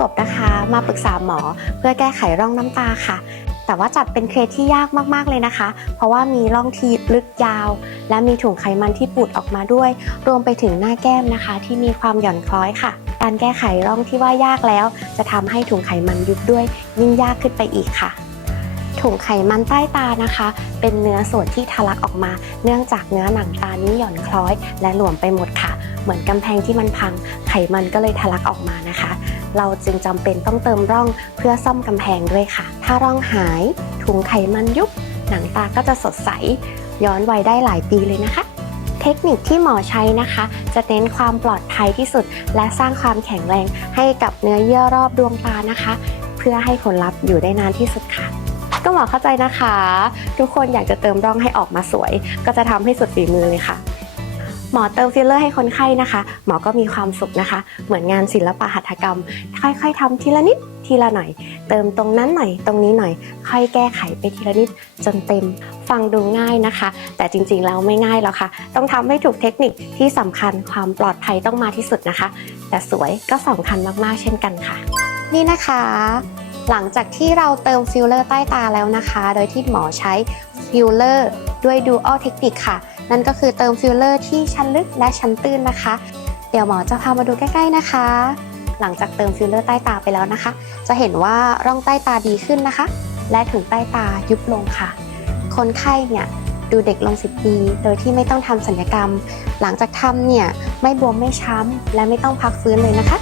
กบนะคะ มาปรึกษาหมอเพื่อแก้ไขร่องน้ำตาค่ะ แต่ว่าจัดเป็นเคสที่ยากมากๆเลยนะคะ เพราะว่ามีร่องที่ลึกยาว และมีถุงไขมันที่ปูดออกมาด้วย รวมไปถึงหน้าแก้มนะคะ ที่มีความหย่อนคล้อยค่ะ การแก้ไขร่องที่ว่ายากแล้ว จะทำให้ถุงไขมันยุบด้วย ยิ่งยากขึ้นไปอีกค่ะถุงไขมันใต้ตานะคะ เป็นเนื้อส่วนที่ทะลักออกมา เนื่องจากเนื้อหนังตานี้หย่อนคล้อย และหลวมไปหมดค่ะ เหมือนกำแพงที่มันพัง ไขมันก็เลยทะลักออกมานะคะ เราจึงจำเป็นต้องเติมร่องเพื่อซ่อมกำแพงด้วยค่ะ ถ้าร่องหายถุงไขมันยุบ หนังตาก็จะสดใส ย้อนวัยได้หลายปีเลยนะคะเทคนิคที่หมอใช้นะคะ จะเน้นความปลอดภัยที่สุด และสร้างความแข็งแรงให้กับเนื้อเยื่อรอบดวงตานะคะ เพื่อให้ผลลัพธ์อยู่ได้นานที่สุดค่ะ ก็หมอเข้าใจนะคะ ทุกคนอยากจะเติมร่องให้ออกมาสวย ก็จะทำให้สุดฝีมือเลยค่ะ หมอเติมฟิลเลอร์ให้คนไข้นะคะ หมอก็มีความสุขนะคะ เหมือนงานศิลปะหัตถกรรม ค่อยๆทำทีละนิดทีละหน่อย เติมตรงนั้นหน่อยตรงนี้หน่อย ค่อยแก้ไขไปทีละนิดจนเต็ม ฟังดูง่ายนะคะ แต่จริงๆแล้วไม่ง่ายหรอกค่ะ ต้องทำให้ถูกเทคนิคที่สำคัญความปลอดภัยต้องมาที่สุดนะคะ แต่สวยก็สำคัญมากๆเช่นกันค่ะ นี่นะคะ หลังจากที่เราเติมฟิลเลอร์ใต้ตาแล้วนะคะ โดยที่หมอใช้ฟิลเลอร์ด้วย Dual Technique ค่ะ นั่นก็คือเติมฟิลเลอร์ที่ชั้นลึกและชั้นตื้นนะคะ เดี๋ยวหมอจะพามาดูใกล้ ๆนะคะ หลังจากเติมฟิลเลอร์ใต้ตาไปแล้วนะคะ จะเห็นว่าร่องใต้ตาดีขึ้นนะคะ และถุงใต้ตายุบลงค่ะ คนไข้เนี่ยดูเด็กลง 10 ปี โดยที่ไม่ต้องทำศัลยกรรม หลังจากทำเนี่ยไม่บวมไม่ช้ำและไม่ต้องพักฟื้นเลยนะคะ